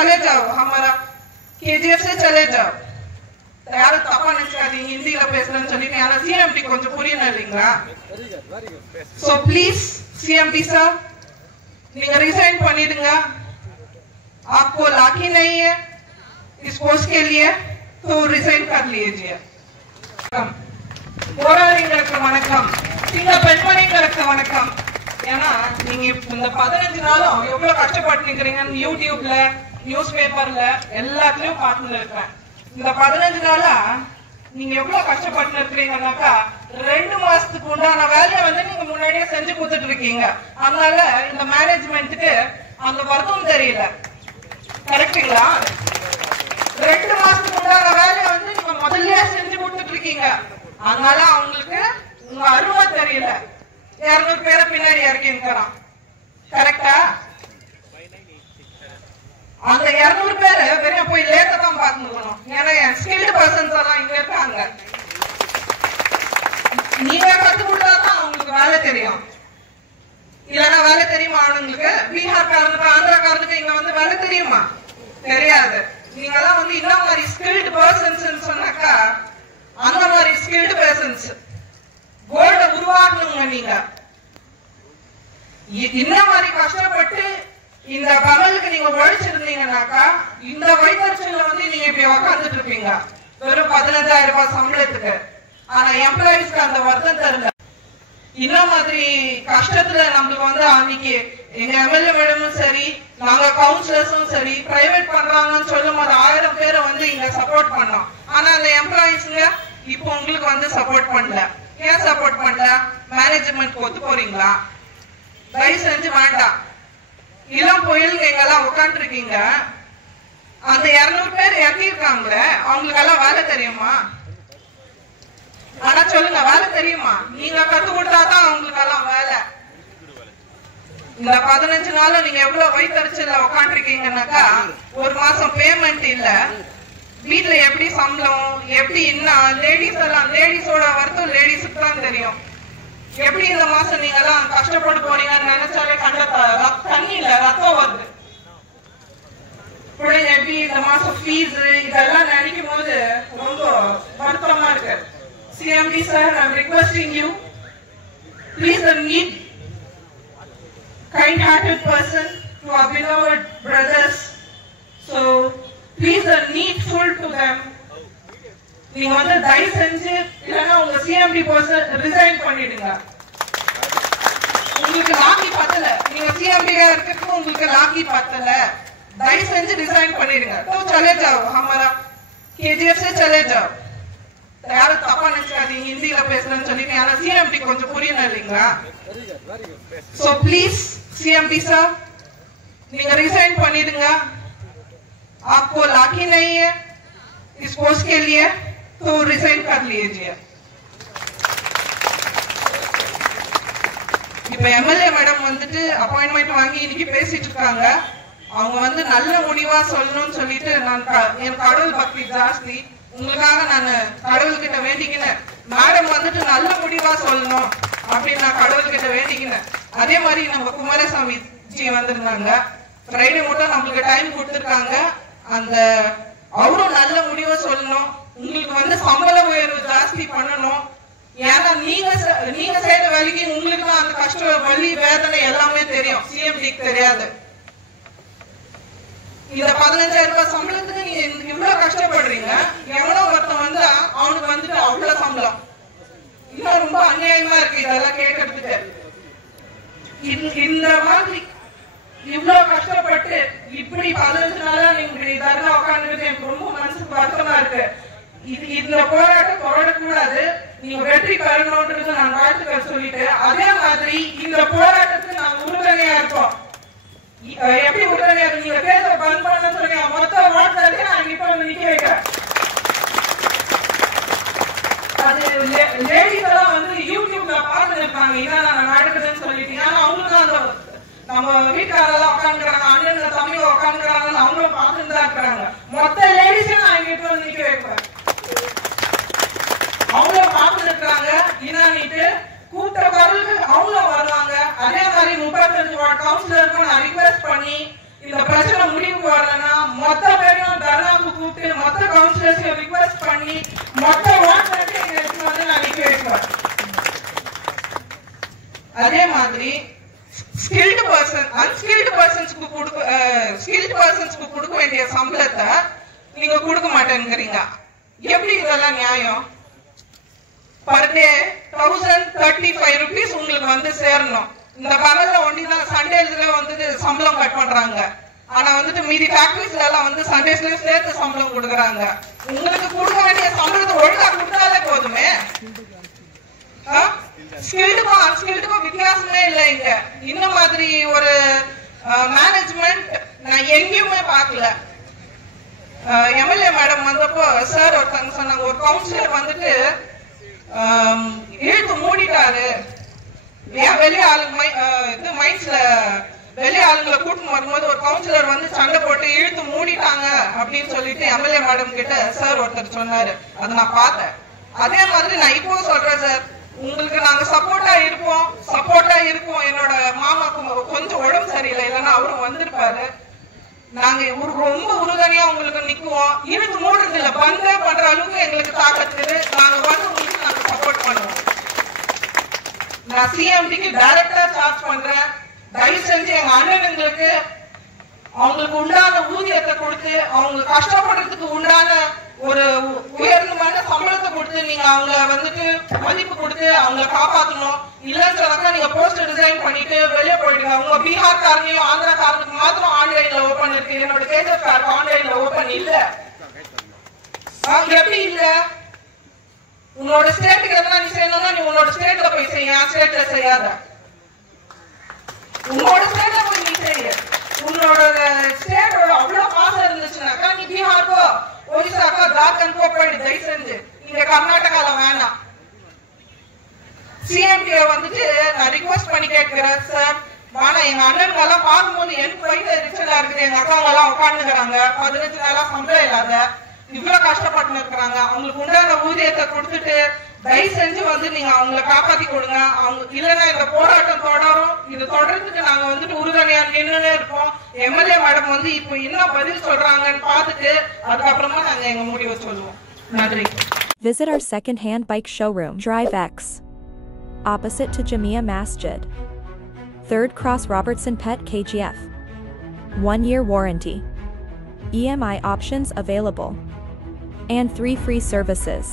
चले जाओ, हमारा KGF से चले जाओ. यार तपा निचकादींग हिंदीல பேசறேன்னு சொல்லிட்டு யாரா CMD கொஞ்சம் புரியணும் இல்லீங்களா? So please CMD sir, நீங்க रिजाइन பண்ணிடுங்க. आपको लाकी नहीं है इस पोस्ट के लिए तो रिजाइन कर लीजिए. போராளிகளுக்கு வணக்கம், சிங்க பெண்மணிகளுக்கு வணக்கம். ஏன்னா நீங்க இந்த 15 நாளும் எவ்வளவு கஷ்டப்பட்டு நிக்கிறீங்கன்னு யூடியூப்ல நியூஸ் பேப்பர்ல எல்லாத்துலயும் பார்த்துட்டு இருக்கேன். இந்த 15 நாளா நீங்க எவ்வளவு கஷ்டப்பட்டு இருக்கீங்கன்னாக்கா 2 மாசத்துக்கு உண்டான வேலையை வந்து நீங்க முன்னாடியே செஞ்சு கொடுத்துட்டு இருக்கீங்க. அதனால இந்த மேனேஜ்மெண்ட்டுக்கு அந்த வருத்தம் தெரியல. கரெக்டுங்களா? 2 மாசத்துக்கு உண்டான வேலையை வந்து நீங்க முதல்லயே செஞ்சு கொடுத்துட்டு இருக்கீங்க. அதனால அவங்களுக்கு உங்க அருமை தெரியல. 200 பேரை பின்னாடி இறக்கின்றான். கரெக்டா? அந்த 200 பேரு வெறும் போய் லேட்டா தான் பாத்துக்கணும். ஏன்னா ஸ்கில்டு பர்சன்ஸ் எல்லாம் இங்க இருக்காங்க. நீங்க கத்து கொடுத்தாதான் அவங்களுக்கு வேலை தெரியும். இல்லன்னா வேலை தெரியுமா அவங்களுக்கு? பீகார்காரனுக்கு ஆந்திராக்காரனுக்கு இங்க வந்து வேலை தெரியுமா? தெரியாது. நீங்க எல்லாம் வந்து இந்த மாதிரி ஸ்கில்டு பர்சன்ஸ் சொன்னாக்கா அந்த மாதிரி ஸ்கில்டு பர்சன்ஸ் கோல்ட உருவாக்கணுங்க. நீங்க இந்த மாதிரி கஷ்டப்பட்டு இந்த பகலுக்கு நீங்க உழைச்சிருந்தீங்கன்னாக்கா இந்த வைத்தறிச்சல்ல வந்து நீங்க இப்படி உட்காந்துட்டு இருப்பீங்க வெறும் 15,000 ரூபாய் சம்பளத்துக்கு. ஆனா எம்ப்ளாயிஸ்க்கு அந்த வருத்தம் தெரியல. இந்த மாதிரி கஷ்டத்துல நம்மளுக்கு வந்து அன்னைக்கு எங்க எம்எல்ஏ மேடமும் சரி, நாங்க கவுன்சிலர்ஸும் சரி, பிரைவேட் பண்றாங்கன்னு சொல்லும் போது 1000 பேரை வந்து இங்க சப்போர்ட் பண்ணோம். ஆனா அந்த எம்ப்ளாயிஸ்ங்க இப்போ உங்களுக்கு வந்து சப்போர்ட் பண்ணல. ஏன் சப்போர்ட் பண்ணல? மேனேஜ்மெண்ட் ஒத்து போறீங்களா? தயவு செஞ்சு வேண்டாம். இளம் புயல் எங்கெல்லாம் உட்காந்து இருக்கீங்க. அந்த 200 பேர் இறங்கிருக்காங்களே அவங்களுக்கு எல்லாம் வேலை தெரியுமா? ஆனா சொல்லுங்க, வேலை தெரியுமா? நீங்க கத்து கொடுத்தாதான் அவங்களுக்கு எல்லாம் வேலை. இந்த 15 நாள் நீங்க எவ்வளவு வயிற்றுச்சல்ல உட்காந்து இருக்கீங்கன்னாக்கா ஒரு மாசம் பேமெண்ட் இல்ல. வீட்டுல எப்படி சம்பளம், எப்படி இன்னும் லேடிஸோட வருத்தம் லேடிஸுக்கு தான் தெரியும். எப்படி இந்த மாசம் நீங்க எல்லாம் கஷ்டப்பட்டு போறீங்கன்னு நினைச்சாலே கண்ணில ரத்தம் வருது. பிள்ளைங்க எப்படி இந்த மாசம் ஃபீஸ் இதெல்லாம் நினைக்கும் போது ரொம்ப வருத்தமா இருக்கு. CMD sir, I'm requesting you, please need kind-hearted person to our beloved brothers. So please needful to them. நீங்க வந்து தயவு செஞ்சு இல்லன்னா உங்க CMD பர்சன் ரிசைன் பண்ணிடுங்க. உங்களுக்கு லாக்கி பத்தல. நீங்க CMD இருக்கிறதுக்கு உங்களுக்கு லாக்கி பத்தல. தயவு செஞ்சு ரிசைன் பண்ணிடுங்க. तो चले जाओ, हमारा KGF से चले जाओ. யார தப்பா நினைச்சுக்காதீங்க ஹிந்தில பேசறேன்னு சொல்லிட்டு யாரா CMD கொஞ்சம் புரியணும் இல்லீங்களா? So please CMD sir, நீங்க ரிசைன் பண்ணிடுங்க. आपको लाकी नहीं है इस पोस्ट के लिए तो रिजाइन कर लीजिए. இப்ப எம்எல்ஏ மேடம் வந்துட்டு அப்பாயின்மெண்ட் வாங்கி இன்னைக்கு பேசிட்டு இருக்காங்க. அவங்க வந்து நல்ல முடிவா சொல்லணும்னு சொல்லிட்டு நான் என் கடவுள் பக்தி ஜாஸ்தி. உங்களுக்காக நான் கடவுள்கிட்ட வேண்டிக்கினேன். மேடம் வந்துட்டு நல்ல முடிவா சொல்லணும் அப்படின்னு நான் கடவுள்கிட்ட வேண்டிக்கினேன். அதே மாதிரி நம்ம குமாரசாமி ஜி வந்திருந்தாங்க. ஃப்ரைடே மட்டும் நம்மளுக்கு டைம் கொடுத்துருக்காங்க. அந்த அவரும் நல்ல முடிவா சொல்லணும். உங்களுக்கு வந்து சம்பள உயர்வு ஜாஸ்தி பண்ணணும். ஏன்னா நீங்க செய்யற வேலைக்கு உங்களுக்கு தான் அந்த கஷ்ட வலி வேதனை எல்லாமே தெரியும். CMDக்கு தெரியாது. இந்த 15,000 ரூபாய் சம்பளத்துக்கு நீங்க இவ்வளவு கஷ்டப்படுறீங்க. எவ்வளவு ஒருத்தன் வந்து அவனுக்கு வந்துட்டு அவ்வளவு சம்பளம். இன்னும் ரொம்ப அநியாயமா இருக்கு இதெல்லாம் கேட்கறதுக்கு. இந்த மாதிரி இவ்வளவு கஷ்டப்பட்டு இப்படி 15 நாளா நீங்க இதெல்லாம் உட்காந்துட்டு எனக்கு ரொம்ப மனசுக்கு வருத்தமா இருக்கு. இந்த போராட்டம் தொடரக்கூடாது. நீங்க வெற்றி பெறணும்ன்றது நான் வாழ்த்துக்கள் சொல்லிட்டு அதே மாதிரி இந்த போராட்டத்துக்கு நாங்க உறுதுணையா இருக்கோம். எப்படி உறுதுணையா இருக்கு? நீங்க தேர்தலை பந்த் பண்ண சொல்லுங்க. மொத்த ஓட்டுறதுக்கு நான் இப்ப வந்து நிக்க வைக்கிறேன். அது லேடிஸ் எல்லாம் வந்து யூடியூப்ல பார்த்துட்டு இருப்பாங்க இதான் நான் நடக்குதுன்னு சொல்லிட்டு. ஏன்னா அவங்களுக்கு அந்த நம்ம வீட்டுக்காரெல்லாம் உட்காந்துக்கிறாங்க, அண்ணன் தம்பி உட்காந்துக்கிறாங்கன்னு அவங்களும் பார்த்துட்டு தான் இருக்கிறாங்க. மொத்த லேடிஸையும் நான் இங்க வந்து நிக்க வைப்பேன். அவங்களும் பார்த்துட்டு இருக்கிறாங்க. என்னன்னுட்டு கூட்ட குரலுக்கு அவங்களும் வருவாங்க. அதே மாதிரி 35 வார்டு கவுன்சிலருக்கும் நான் ரிக்வெஸ்ட் பண்ணி இந்த பிரச்சனை முடிவுக்கு வரலன்னா லெஜிஸ்லேச்சர் ரிக்வெஸ்ட் பண்ணி மொத்த வாட்டர் எங்களுக்கு வந்து நான் நிக்க வைப்பேன். அதே மாதிரி ஸ்கில்டு பர்சன் அன்ஸ்கில்டு பர்சன்ஸ்க்கு கொடுக்க வேண்டிய சம்பளத்தை நீங்க கொடுக்க மாட்டேங்கிறீங்க. எப்படி இதெல்லாம் நியாயம்? பர் டே 1035 rupees உங்களுக்கு வந்து சேரணும். இந்த பகல்ல ஒண்டிதான் சண்டேஸ்ல வந்து சம்பளம் கட் பண்றாங்க. ஆனா வந்துட்டு மீதி ஃபேக்டரிஸ்ல எல்லாம் வந்து சண்டேஸ்ல சேர்த்து சம்பளம் கொடுக்குறாங்க. உங்களுக்கு கொடுக்க வேண்டிய சம்பளத்தை ஒழுங்கா கொடுத்தாலே போதுமே. ஸ்கில்டுக்கும் அன்ஸ்கில்டுக்கும் வித்தியாசமே இல்லை இங்க. இந்த மாதிரி ஒரு மேனேஜ்மெண்ட் நான் எங்கேயுமே பார்க்கல. எம்எல்ஏ மேடம் வந்தப்போ சார் ஒருத்தங்க சொன்னாங்க, ஒரு கவுன்சிலர் வந்துட்டு இழுத்து மூடிட்டாரு, வெளியே ஆளுங்க மைண்ட்ஸ்ல வெளியே ஆளுங்களை கூட்டின்னு வரும்போது ஒரு கவுன்சிலர் வந்து சண்டை போட்டு இழுத்து மூடிட்டாங்க அப்படின்னு சொல்லிட்டு எம்எல்ஏ மேடம் கிட்ட சார் ஒருத்தர் சொன்னாரு. அதை நான் பார்த்தேன். அதே மாதிரி நான் இப்போ சொல்றேன் சார், உங்களுக்கு நாங்க சப்போர்ட்டா இருப்போம். என்னோட மாமாக்கு கொஞ்சம் உடம்பு சரியில்லை, இல்லைன்னா அவரும் வந்திருப்பாரு. நாங்க ரொம்ப உறுதுணையா உங்களுக்கு நிக்குவோம். இழுத்து மூடுறது இல்ல, பந்தே பண்ற அளவுக்கு எங்களுக்கு தாக்கத்துக்கு நாங்க வந்து உங்களுக்கு நாங்க சப்போர்ட் பண்ணுவோம். நான் சிஎம்டிக்கு டைரக்டா சார்ஜ் பண்றேன். தயவு செஞ்சு எங்க அண்ணனுங்களுக்கு அவங்களுக்கு உண்டான ஊதியத்தை கொடுத்து, அவங்க கஷ்டப்படுறதுக்கு உண்டான ஒரு உயர்ந்தமான சம்பளத்தை கொடுத்து நீங்க அவங்கள வந்துட்டு மதிப்பு கொடுத்து அவங்கள காப்பாற்றணும். இல்லைன்னு சொன்னாக்கா நீங்க போஸ்ட் டிசைன் பண்ணிட்டு வெளியே போயிடுங்க. உங்க பீகார் காரனையும் ஆந்திரா காரனுக்கு மாத்திரம் ஆன்லைன்ல ஓபன் இருக்கு, என்னோட கேஜஸ் காருக்கு ஆன்லைன்ல ஓபன் இல்ல. எப்படி இல்ல? உன்னோட ஸ்டேட்டுக்கு எதனா நீ செய்யணும்னா நீ உன்னோட ஸ்டேட்ல போய் செய்ய, ஸ்டேட்ல செய்யாத. உன்னோட ஸ்டேட்ல போய் நீ செய்ய. உன்னோட ஸ்டேட்டோட அவ்வளவு பாசம் இருந்துச்சுனாக்கா நீ பீகார்க்கோ ஒரிசாக்கோ ஜார்க்கண்ட்கோ போயிடு. தயவு செஞ்சு இங்க கர்நாடகால வேணாம். சிஎம்டியை வந்துட்டு நான் ரிக்வெஸ்ட் பண்ணி கேட்கிறேன் சார், ஆனா எங்க அண்ணனுங்க எல்லாம் பார்க்கும்போது எனக்கு வயது எரிச்சலா இருக்குது. எங்க அக்காங்க எல்லாம் உட்காந்துக்கிறாங்க, 15 நாளா சம்பளம் இல்லாத இவ்வளவு கஷ்டப்பட்டு இருக்கிறாங்க. அவங்களுக்கு உண்டான ஊதியத்தை கொடுத்துட்டு தயவு செஞ்சு வந்து நீங்க அவங்களை காப்பாத்தி கொடுங்க. அவங்க இல்லைன்னா இந்த போராட்டம் தொடரும். இது தொடர்றதுக்கு நாங்க வந்துட்டு உறுதுணையா நின்றுனே இருப்போம். எம்எல்ஏ மேடம் வந்து இப்போ என்ன பதில் சொல்றாங்கன்னு பார்த்துட்டு அதுக்கப்புறமா நாங்க எங்க முடிவை சொல்லுவோம். நன்றி. Visit our second-hand bike showroom, Drive X, opposite to Jamia Masjid, 3rd Cross Robertson Pet KGF. 1-year warranty. EMI options available. And 3 free services.